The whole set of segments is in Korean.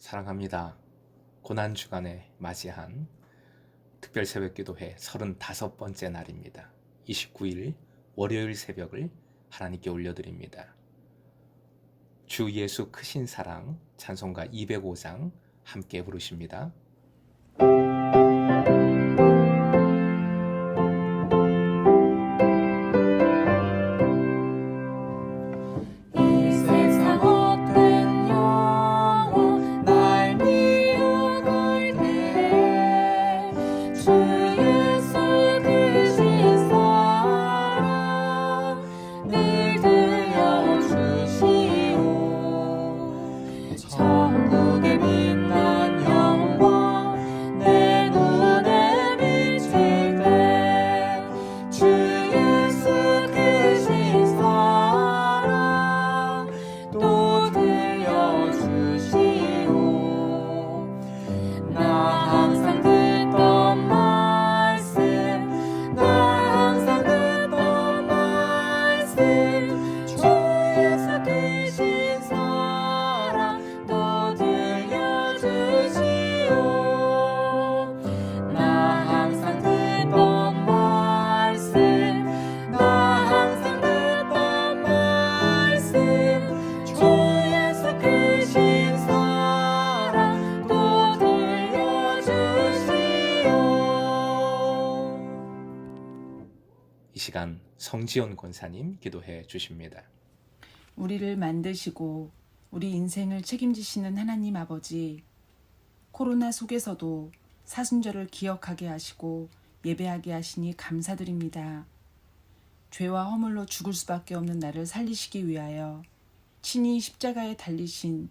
사랑합니다. 고난주간에 맞이한 특별 새벽기도회 35번째 날입니다. 29일 월요일 새벽을 하나님께 올려드립니다. 주 예수 크신 사랑 찬송가 205장 함께 부르십니다. 이 시간 성지연 권사님 기도해 주십니다. 우리를 만드시고 우리 인생을 책임지시는 하나님 아버지, 코로나 속에서도 사순절을 기억하게 하시고 예배하게 하시니 감사드립니다. 죄와 허물로 죽을 수밖에 없는 나를 살리시기 위하여 친히 십자가에 달리신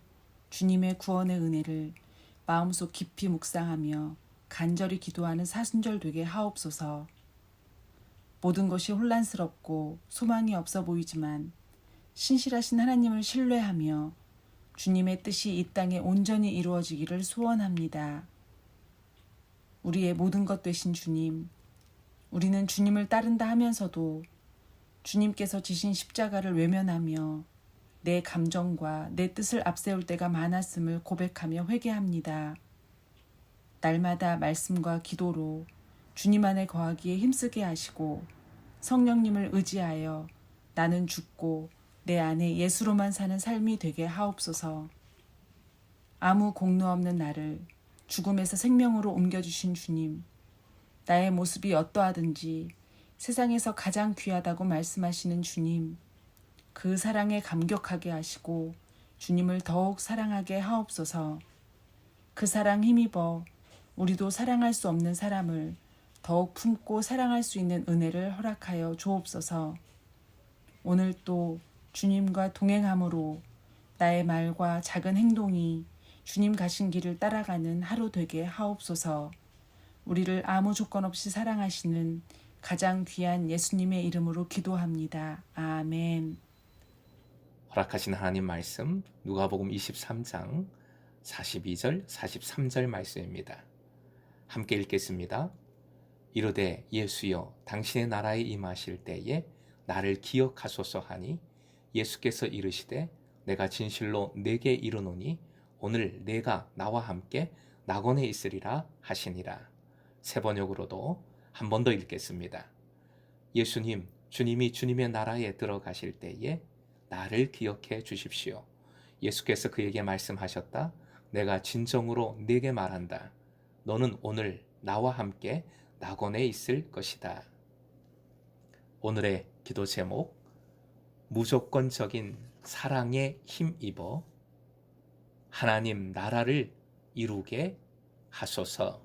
주님의 구원의 은혜를 마음속 깊이 묵상하며 간절히 기도하는 사순절 되게 하옵소서. 모든 것이 혼란스럽고 소망이 없어 보이지만 신실하신 하나님을 신뢰하며 주님의 뜻이 이 땅에 온전히 이루어지기를 소원합니다. 우리의 모든 것 되신 주님, 우리는 주님을 따른다 하면서도 주님께서 지신 십자가를 외면하며 내 감정과 내 뜻을 앞세울 때가 많았음을 고백하며 회개합니다. 날마다 말씀과 기도로 주님 안에 거하기에 힘쓰게 하시고 성령님을 의지하여 나는 죽고 내 안에 예수로만 사는 삶이 되게 하옵소서. 아무 공로 없는 나를 죽음에서 생명으로 옮겨주신 주님, 나의 모습이 어떠하든지 세상에서 가장 귀하다고 말씀하시는 주님, 그 사랑에 감격하게 하시고 주님을 더욱 사랑하게 하옵소서. 그 사랑 힘입어 우리도 사랑할 수 없는 사람을 더욱 품고 사랑할 수 있는 은혜를 허락하여 주옵소서. 오늘 또 주님과 동행함으로 나의 말과 작은 행동이 주님 가신 길을 따라가는 하루 되게 하옵소서. 우리를 아무 조건 없이 사랑하시는 가장 귀한 예수님의 이름으로 기도합니다. 아멘. 허락하신 하나님 말씀 누가복음 23장 42절 43절 말씀입니다. 함께 읽겠습니다. 이르되 예수여 당신의 나라에 임하실 때에 나를 기억하소서 하니 예수께서 이르시되 내가 진실로 네게 이르노니 오늘 네가 나와 함께 낙원에 있으리라 하시니라. 세 번역으로도 한 번 더 읽겠습니다. 예수님, 주님이 주님의 나라에 들어가실 때에 나를 기억해 주십시오. 예수께서 그에게 말씀하셨다. 내가 진정으로 네게 말한다. 너는 오늘 나와 함께 낙원에 있을 것이다. 오늘의 기도 제목, 무조건적인 사랑에 힘입어 하나님 나라를 이루게 하소서.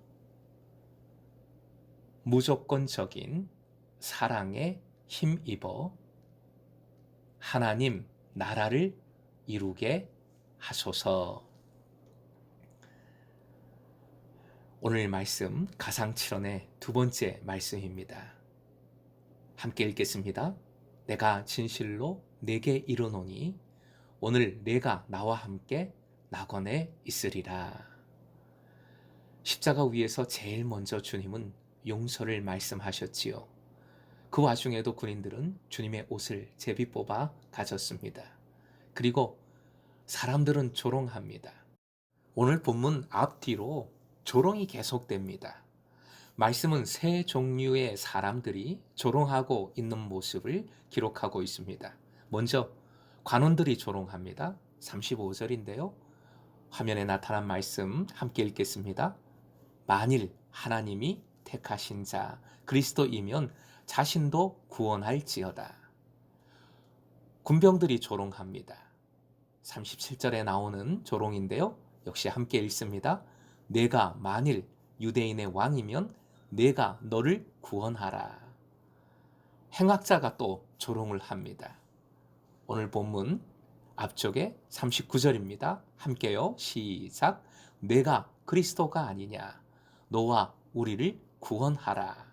무조건적인 사랑에 힘입어 하나님 나라를 이루게 하소서. 오늘 말씀 가상칠언의 두 번째 말씀입니다. 함께 읽겠습니다. 내가 진실로 네게 이르노니 오늘 네가 나와 함께 낙원에 있으리라. 십자가 위에서 제일 먼저 주님은 용서를 말씀하셨지요. 그 와중에도 군인들은 주님의 옷을 제비 뽑아 가졌습니다. 그리고 사람들은 조롱합니다. 오늘 본문 앞뒤로 조롱이 계속됩니다. 말씀은 세 종류의 사람들이 조롱하고 있는 모습을 기록하고 있습니다. 먼저 관원들이 조롱합니다. 35절인데요. 화면에 나타난 말씀 함께 읽겠습니다. 만일 하나님이 택하신 자 그리스도이면 자신도 구원할지어다. 군병들이 조롱합니다. 37절에 나오는 조롱인데요. 역시 함께 읽습니다. 내가 만일 유대인의 왕이면 내가 너를 구원하라. 행악자가 또 조롱을 합니다. 오늘 본문 앞쪽에 39절입니다. 함께요. 시작. 내가 그리스도가 아니냐. 너와 우리를 구원하라.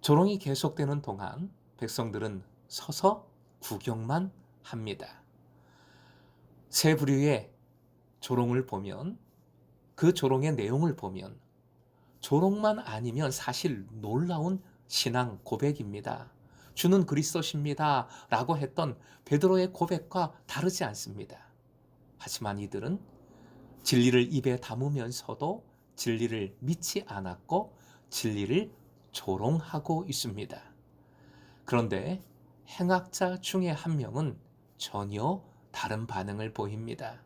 조롱이 계속되는 동안 백성들은 서서 구경만 합니다. 세 부류의 조롱을 보면 그 조롱의 내용을 보면 조롱만 아니면 사실 놀라운 신앙 고백입니다. 주는 그리스도십니다 라고 했던 베드로의 고백과 다르지 않습니다. 하지만 이들은 진리를 입에 담으면서도 진리를 믿지 않았고 진리를 조롱하고 있습니다. 그런데 행악자 중에 한 명은 전혀 다른 반응을 보입니다.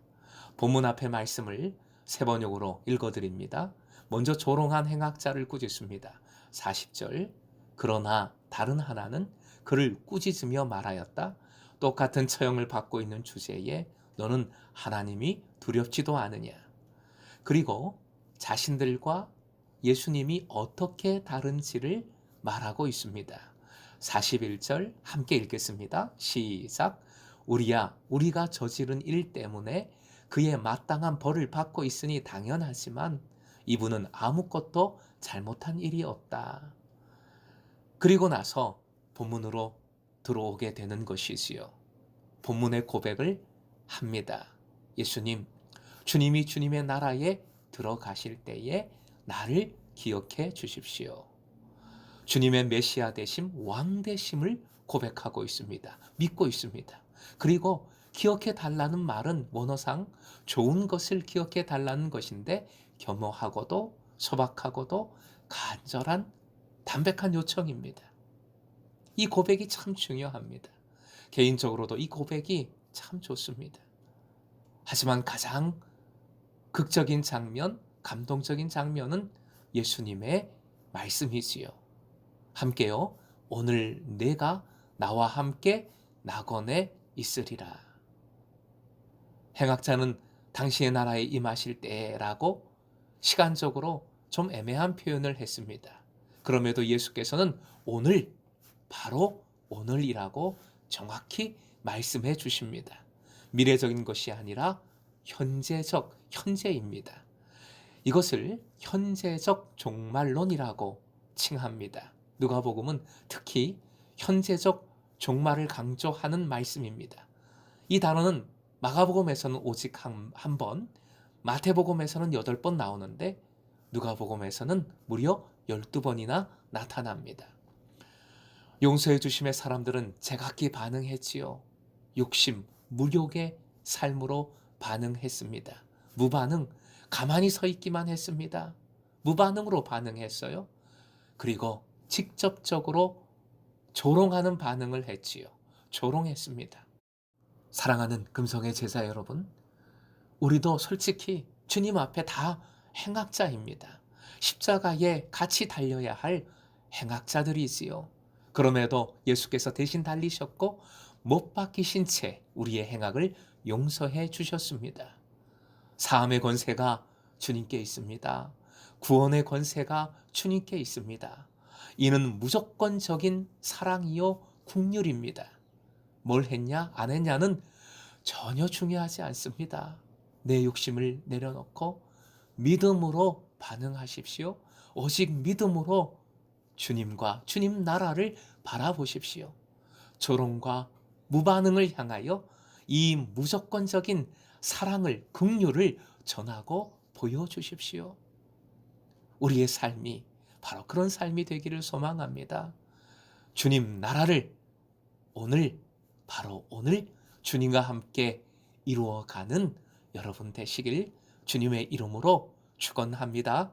본문 앞의 말씀을 세 번역으로 읽어드립니다. 먼저 조롱한 행악자를 꾸짖습니다. 40절. 그러나 다른 하나는 그를 꾸짖으며 말하였다. 똑같은 처형을 받고 있는 주제에 너는 하나님이 두렵지도 않으냐. 그리고 자신들과 예수님이 어떻게 다른지를 말하고 있습니다. 41절 함께 읽겠습니다. 시작. 우리야 우리가 저지른 일 때문에 그의 마땅한 벌을 받고 있으니 당연하지만 이분은 아무것도 잘못한 일이 없다. 그리고 나서 본문으로 들어오게 되는 것이지요. 본문의 고백을 합니다. 예수님, 주님이 주님의 나라에 들어가실 때에 나를 기억해 주십시오. 주님의 메시아 되심, 왕 되심을 고백하고 있습니다. 믿고 있습니다. 그리고 기억해 달라는 말은 원어상 좋은 것을 기억해 달라는 것인데 겸허하고도 소박하고도 간절한 담백한 요청입니다. 이 고백이 참 중요합니다. 개인적으로도 이 고백이 참 좋습니다. 하지만 가장 극적인 장면, 감동적인 장면은 예수님의 말씀이지요. 함께요. 오늘 내가 나와 함께 낙원에 있으리라. 행악자는 당신의 나라에 임하실 때라고 시간적으로 좀 애매한 표현을 했습니다. 그럼에도 예수께서는 오늘, 바로 오늘이라고 정확히 말씀해 주십니다. 미래적인 것이 아니라 현재적, 현재입니다. 이것을 현재적 종말론이라고 칭합니다. 누가복음은 특히 현재적 종말을 강조하는 말씀입니다. 이 단어는 마가복음에서는 오직 한 번, 마태복음에서는 8번 나오는데 누가복음에서는 무려 12번이나 나타납니다. 용서해 주심의 사람들은 제각기 반응했지요. 욕심, 무욕의 삶으로 반응했습니다. 무반응, 가만히 서 있기만 했습니다. 무반응으로 반응했어요. 그리고 직접적으로 조롱하는 반응을 했지요. 조롱했습니다. 사랑하는 금성의 제자 여러분, 우리도 솔직히 주님 앞에 다 행악자입니다. 십자가에 같이 달려야 할 행악자들이지요. 그럼에도 예수께서 대신 달리셨고 못 박히신 채 우리의 행악을 용서해 주셨습니다. 사함의 권세가 주님께 있습니다. 구원의 권세가 주님께 있습니다. 이는 무조건적인 사랑이요 긍휼입니다. 뭘 했냐 안 했냐는 전혀 중요하지 않습니다. 내 욕심을 내려놓고 믿음으로 반응하십시오. 오직 믿음으로 주님과 주님 나라를 바라보십시오. 조롱과 무반응을 향하여 이 무조건적인 사랑을, 긍휼을 전하고 보여주십시오. 우리의 삶이 바로 그런 삶이 되기를 소망합니다. 주님 나라를 오늘, 바로 오늘 주님과 함께 이루어가는 여러분 되시길 주님의 이름으로 축원합니다.